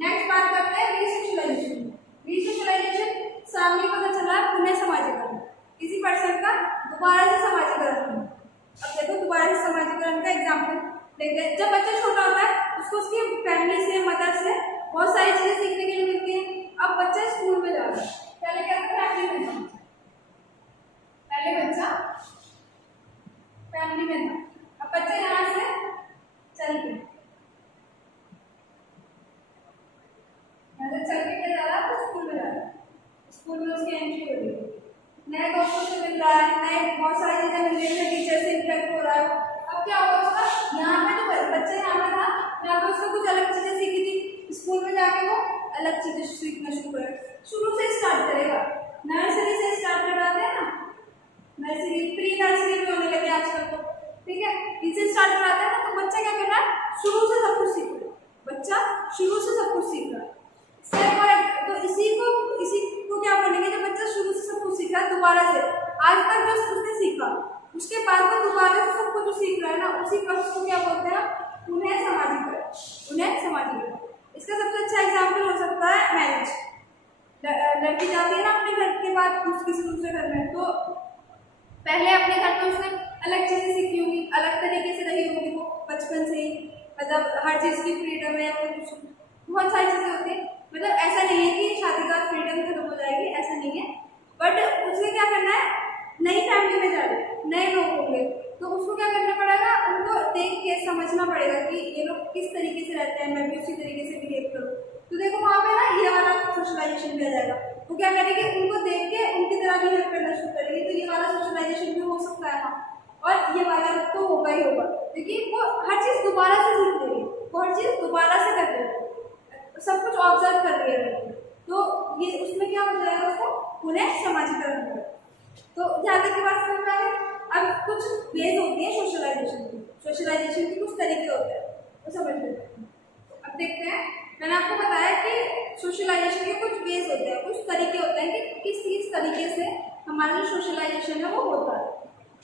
नेक्स्ट बात करते हैं रीसोशलाइजेशन। रीसोशलाइजेशन सामने पता चला पुनः समाजीकरण, किसी पर्सन का दोबारा से समाजीकरण। अब देखो, दोबारा से समाजीकरण का एग्जाम्पल देखते हैं। जब बच्चा छोटा होता है उसको उसकी फैमिली से, मदर से बहुत सारी चीजें सीखने के लिए मिलती है। अब बच्चा स्कूल में जा रहा है, पहले क्या था? फैमिली में था, पहले बच्चा फैमिली में था, अब बच्चा यहाँ से चल के जा रहा है, तो स्कूल में जा रहा है, स्कूल में उसकी एंट्री हो रही है, नए दोस्तों से रहा है, नए बहुत सारी चीजें मिल रही है, टीचर से इंटरेक्ट हो रहा है। अब क्या होगा उसका, यहाँ पे जो बच्चा यहाँ पे था, यहाँ पे उसने कुछ अलग चीजें सीखी थी, स्कूल में जाके वो अलग चीजें सीखना शुरू करेगा। शुरू से स्टार्ट करेगा, नर्सरी से स्टार्ट कराते हैं ना, नर्सरी प्री नर्सरी में होने लगे आजकल तो, ठीक है, इनसे स्टार्ट कराते हैं ना। तो बच्चा क्या कर रहा है, शुरू से सब कुछ सीख रहा है, बच्चा शुरू से सब कुछ सीख रहा है। तो इसी को क्या बोलेंगे, जब बच्चा शुरू से सब कुछ सीख रहा है, दोबारा से आज तक जो उसने सीखा उसके बाद में दोबारा से सब कुछ जो सीख रहा है ना, उसी प्रोसेस को क्या बोलते हैं, उन्हें समाजीकरण, उन्हें समाजीकरण। इसका सबसे अच्छा एग्जाम्पल हो सकता है मैरिज। लड़की जाती है ना अपने घर के बाद किसी दूसरे घर में, तो पहले अपने घर में उसने अलग चीजें सीखी होगी, अलग तरीके से रही होगी वो बचपन से ही, मतलब हर चीज की फ्रीडम है, कुछ बहुत सारी चीजें होती है। मतलब ऐसा नहीं है कि शादी के बाद फ्रीडम खत्म हो जाएगी, ऐसा नहीं है, बट उसे क्या करना है, नई फैमिली में जा रहे हैं, नए लोग होंगे, तो उसको क्या करना पड़ेगा, उनको देख के समझना पड़ेगा कि ये लोग किस तरीके से रहते हैं, मैं भी उसी तरीके से बिहेव करूँ। तो देखो वहाँ पे ना ये वाला सोशलाइजेशन भी आ जाएगा। वो क्या करेगी, उनको देख के उनकी तरह बिहेव करना शुरू करेगी, तो ये वाला सोशलाइजेशन भी हो सकता है वहाँ, और ये वाला तो होगा ही होगा, क्योंकि वो हर चीज़ दोबारा से सीख रही है, वो हर चीज़ दोबारा से कर रही है, सब कुछ ऑब्जर्व कर रही है, तो ये उसमें क्या हो जाएगा, उसको उन्हें समाजीकरण होगा। तो यहाँ तक की बात समझ में आ गई। अब कुछ वेज होती है सोशलाइजेशन की, सोशलाइजेशन के कुछ तरीके होते हैं, तो समझ लेते हैं। अब देखते हैं, मैंने आपको बताया कि सोशलाइजेशन के कुछ वेज होते हैं, कुछ तरीके होते हैं कि किस तरीके से हमारा जो सोशलाइजेशन है वो होता है।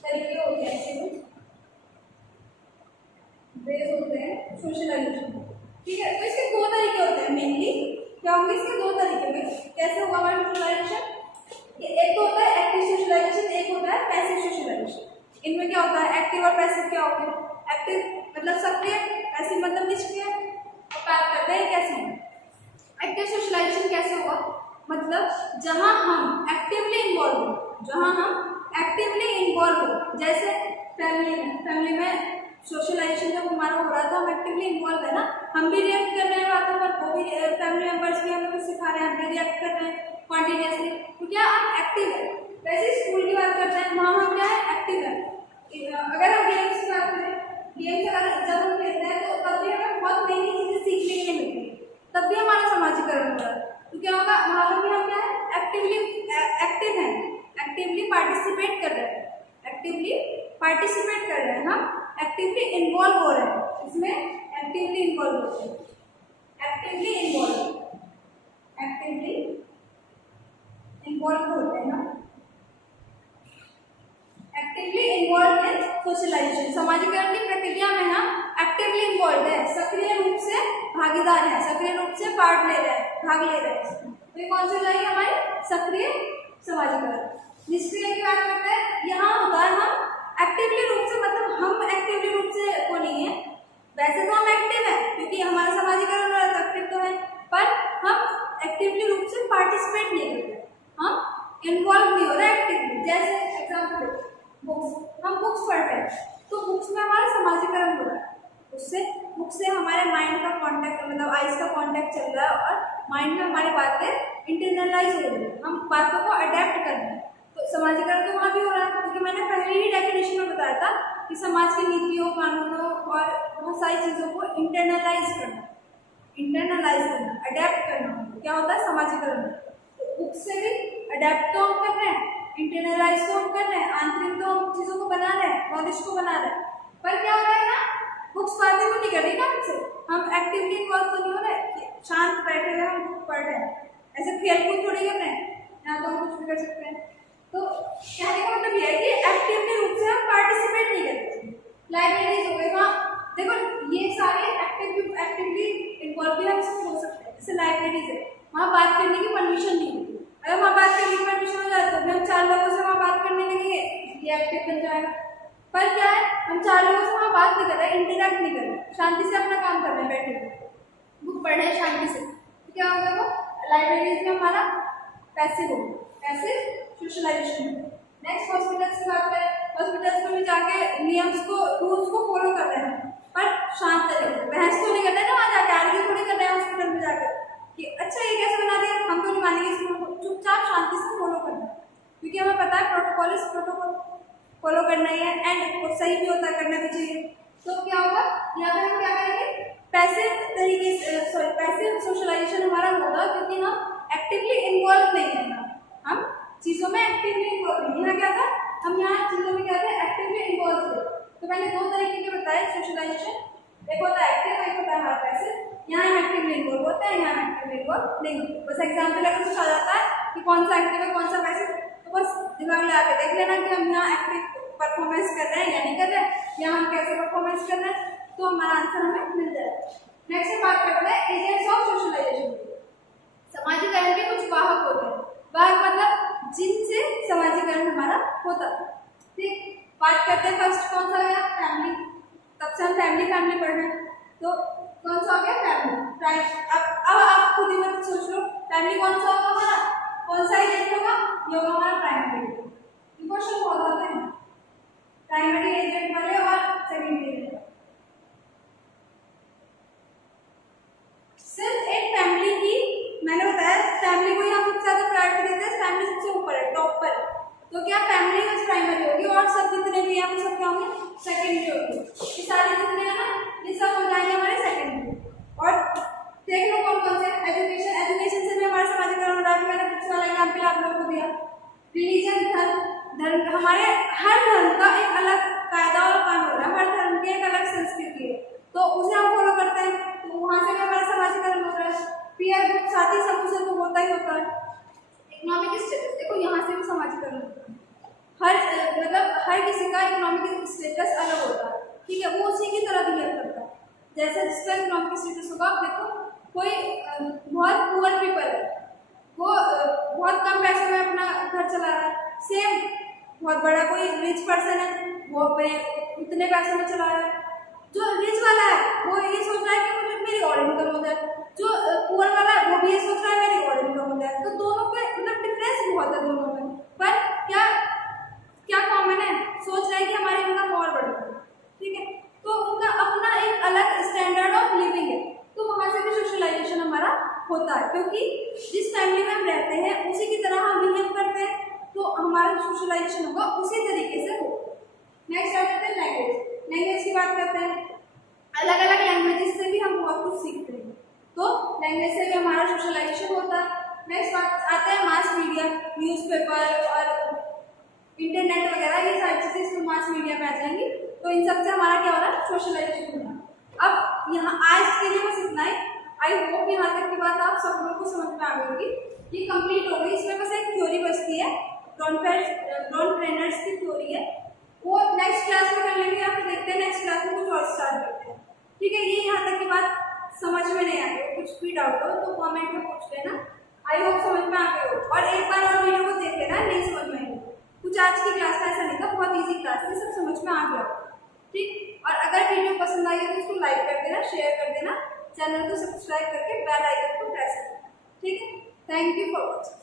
तरीके होते हैं ऐसे कुछ वेज होते हैं सोशलाइजेशन, ठीक है। तो इसके दो तरीके होते हैं मेनली, क्या होंगे इसके दो तरीके में, कैसे होगा हमारा सोशलाइजेशन। एक तो होता है एक्टिव सोशलाइजेशन, एक होता है पैसिव सोशलाइजेशन। इनमें क्या होता है, एक्टिव और पैसिव क्या होते हैं, एक्टिव मतलब सक्रिय, पैसिव मतलब निष्क्रिय। बात करते हैं कैसे होगा एक्टिव सोशलाइजेशन, कैसे होगा, मतलब जहां हम एक्टिवली इन्वॉल्व हो, जहां हम एक्टिवली इन्वॉल्व हो, जैसे फैमिली में सोशलाइजेशन जब हमारा हो रहा था, हम एक्टिवली इन्वॉल्व है ना, हम भी रिएक्ट कर रहे हैं बातों पर, वो भी फैमिली मेंबर्स भी हमें कुछ सिखा रहे हैं, हम भी रिएक्ट कर रहे हैं कॉन्टिन्यूसली, तो क्या हम एक्टिव है। वैसे स्कूल की बात करते हैं, वहाँ हम क्या है, एक्टिव है। अगर हम गेम्स की बात करें, गेम्स अगर जब हम खेलते हैं तो तब भी हमें बहुत नई नई चीज़ें सीखने के लिए मिलती है, तब भी हमारा समाजीकरण हो रहा है। तो क्या होगा, वहाँ पर भी हम क्या है, एक्टिव हैं, एक्टिवली पार्टिसिपेट कर रहे हैं, एक्टिवली पार्टिसिपेट कर रहे हैं, हम एक्टिवली इन्वॉल्व हो रहे हैं, इसमें एक्टिवली इन्वॉल्व होते हैं, एक्टिवली इन्वॉल्व होते हैं ना, एक्टिवली इन्वॉल्व इन सोशलाइजेशन। समाजीकरण की प्रक्रिया में हम एक्टिवली इन्वॉल्व है, सक्रिय रूप से भागीदार है, सक्रिय रूप से पार्ट ले रहे हैं, भाग ले रहे हैं। तो ये कौन सी हो जाएगी हमारी सक्रिय समाजीकरण। निष्क्रिय की बात करते हैं, यहाँ होता है हम एक्टिवली रूप से, मतलब हम एक्टिवली रूप से वो नहीं है, वैसे तो हम एक्टिव है क्योंकि हमारा समाजीकरण हो रहा है, एक्टिव तो है, पर हम एक्टिवली रूप से पार्टिसिपेट नहीं कर रहे, हम इन्वॉल्व नहीं हो रहे एक्टिवली। जैसे एग्जाम्पल बुक्स, हम बुक्स पढ़ते हैं तो बुक्स में हमारा समाजीकरण हो रहा है, उससे बुक से हमारे माइंड का कांटेक्ट, मतलब आइज का कांटेक्ट चल रहा है और माइंड में हमारी बातें इंटरनलाइज हो रही है, हम बातों को अडेप्ट कर रहे हैं, तो समाजीकरण तो वहाँ भी हो रहा है। क्योंकि मैंने पहले ही डेफिनेशन में बताया था कि समाज की नीतियों, कानूनों और बहुत सारी चीज़ों को इंटरनलाइज करना, अडेप्ट करना क्या होता है समाजीकरण। तो बुक से भी अडेप्ट तो हम कर रहे हैं, इंटरनलाइज तो हम कर रहे हैं, आंतरिक तो हम चीज़ों को बना रहे हैं, नॉलेज को बना रहे हैं, पर क्या हो रहा है ना, बुक्स बातें तो नहीं कर रही ना हमसे, हम एक्टिवली इन्वॉल्व तो नहीं हो रहे, शांत बैठे हुए हम बुक पढ़ रहे हैं, ऐसे खेलकूद थोड़ी कर रहे हैं, यहाँ तो हम कुछ भी कर सकते हैं। तो कहने का मतलब यह है कि एक्टिवली रूप से हम पार्टिसिपेट नहीं करते। लाइब्रेरीज हो गई, वहाँ देखो ये सारे एक्टिवली इन्वॉल्व भी हम इसमें हो सकते हैं। जैसे लाइब्रेरीज है, वहाँ बात करने की परमिशन नहीं होती, अगर वहाँ बात करने की परमिशन हो जाए तो हम 4 लोगों से वहाँ बात करने लगेंगे, ये एक्टिव बन जाएगा। पर क्या है, हम 4 लोगों से वहाँ बात नहीं कर रहे, इंटरेक्ट नहीं कर रहे, शांति से अपना काम कर रहे हैं, बैठे हुए बुक पढ़ रहे हैं शांति से, तो क्या होगा, वो लाइब्रेरीज में हमारा पैसिव होगा, पैसिव सोशलाइजेशन। नेक्स्ट हॉस्पिटल्स की बात करें, हॉस्पिटल्स में भी जाके नियम्स को, रूल्स को फॉलो कर रहे हैं, पर शांत तरीके से, बहस तो नहीं कर रहे ना वहाँ जाके, आर्ग्यू थोड़ी कर रहे हैं हॉस्पिटल में जाकर कि अच्छा ये कैसे बना दिया, हम तो नहीं मानेंगे इसको, चुपचाप शांति से फॉलो करना है, क्योंकि हमें हमें पता है प्रोटोकॉल इस प्रोटोकॉल फॉलो करना ही है एंड सही भी होता है, करना भी चाहिए। तो क्या होगा यहाँ पे हम क्या करेंगे, पैसिव तरीके से पैसिव सोशलाइजेशन हमारा होगा क्योंकि हम एक्टिवली इन्वॉल्व नहीं है ना, हम चीज़ों में एक्टिवली इन्वॉल्व नहीं। यहाँ क्या था, हम यहाँ चीज़ों में क्या थे, एक्टिवली इन्वॉल्व थे। तो मैंने दो तरीके के बताए सोशलाइजेशन, एक होता है एक्टिव, एक होता है हमारा पैसिव। यहाँ हम एक्टिवली इन्वॉल्व होते हैं, यहाँ हम एक्टिवली इन्वॉल्व नहीं होते। बस एग्जाम्पल अगर पूछा जाता है कि कौन सा एक्टिव है कौन सा पैसिव, तो बस दिमाग लगा के देख लेना कि हम यहाँ एक्टिव परफॉर्मेंस कर रहे हैं या नहीं कर रहे हैं, या हम कैसे परफॉर्मेंस कर रहे हैं, तो हमारा आंसर हमें मिल जाएगा। नेक्स्ट बात करते हैं एजेंट्स ऑफ सोशलाइजेशन। समाजीकरण के कुछ वाहक होते हैं, वाहक मतलब जिनसे समाजीकरण हमारा होता है। ठीक, बात करते हैं फर्स्ट कौन सा गया, फैमिली। तब से हम फैमिली पढ़ रहे हैं, तो कौन सा हो गया, फैमिली। अब आप खुद ही मत सोच लो फैमिली कौन सा होगा हमारा, कौन सा एजेंट होगा, ये होगा हमारा प्राइमरी एजेंट। क्वेश्चन बहुत होते हैं प्राइमरी एजेंट वाले और सेकेंडरी एजेंट। सिर्फ एक फैमिली की, मैंने बताया फैमिली को ही हम सबसे ज्यादा प्रायोरिटी देते हैं, फैमिली सबसे ऊपर है, टॉप पर। तो क्या फैमिली बस प्राइमरी होगी और सब जितने भी हैं वो सब क्या होंगे, सेकेंडरी होंगे। ये सारे जितने हैं ना ये सब हो जाएंगे हमारे सेकेंडरी। और देख लो कौन कौन से, एजुकेशन, एजुकेशन से भी हमारा समाजीकरण हो रहा है। मैंने पिछला वाला एग्जाम्पल आप लोगों को दिया। रिलीजन, धर्म, हमारे हर धर्म का एक अलग कायदा और कानून है, हर धर्म की एक अलग संस्कृति है, तो उसे हम फॉलो करते हैं, तो वहाँ से भी हमारा समाजीकरण हो रहा है। पीयर ग्रुप, साथी समूह से तो होता ही होता है। इकोनॉमिक स्टेटस, देखो यहाँ से भी समाजीकरण होता है। मतलब हर किसी का इकोनॉमिक स्टेटस अलग होता है, ठीक है, वो उसी की तरह बिहेव करता है जैसे जिसका इकोनॉमिक स्टेटस होगा। आप देखो कोई बहुत पुअर पीपल है, वो बहुत कम पैसों में अपना घर चला रहा है, सेम बहुत बड़ा कोई रिच पर्सन है, वो अपने इतने पैसों में चला रहा है। जो रिच वाला है वो ये सोच रहा है कि मुझे मेरी और इनकम हो जाए, जो पुअर वाला है वो भी ये सोच रहा है मेरी और इनकम हो जाए। तो दोनों पे मतलब डिफरेंस बहुत है दोनों में, पर क्या क्या कॉमन है, सोच रहा है कि हमारी इनकम और बढ़े, ठीक है। तो उनका अपना एक अलग स्टैंडर्ड ऑफ लिविंग है, तो वहाँ से भी सोशलाइजेशन हमारा होता है, क्योंकि जिस फैमिली में हम रहते हैं उसी की तरह हम बिहेव करते हैं, तो हमारा सोशलाइजेशन होगा उसी तरीके से हो। नेक्स्ट आ जाते हैं लैंग्वेज। लैंग्वेज की बात करते हैं, अलग अलग लैंग्वेजेस से भी हम बहुत कुछ सीखते हैं, तो लैंग्वेज से भी हमारा सोशलाइजेशन होता है। नेक्स्ट बात आते हैं मास मीडिया, न्यूज़पेपर और इंटरनेट वगैरह, ये सारी चीज़ें इसमें मास मीडिया में आ जाएंगी, तो इन सबसे हमारा क्या हो रहा है, सोशलाइजेशन हो रहा है। अब यहाँ आज के लिए बस इतना ही। आई होप यहाँ तक की बात आप सब लोगों को समझ में आ गई होगी, ये कंप्लीट हो गई। इसमें बस एक थ्योरी बचती है, ब्रॉन-ट्रेनर्स की थ्योरी है, वो नेक्स्ट क्लास में कर लेंगे, या फिर देखते हैं नेक्स्ट क्लास में कुछ और स्टार्ट करते हैं, ठीक है। ये यहाँ तक की बात समझ में नहीं आई, कुछ भी डाउट हो तो कमेंट में पूछ लेना। आई होप समझ में आ गई हो, और एक बार और वीडियो को देख लेना, नहीं समझ में आई कुछ आज की क्लास का ऐसा नहीं था, बहुत ईजी क्लास थी, सब समझ में आ गया, ठीक। और अगर वीडियो पसंद आई है तो इसको लाइक कर देना, शेयर कर देना, चैनल को सब्सक्राइब करके बेल आइकन को प्रेस करना, ठीक है। Thank you for watching.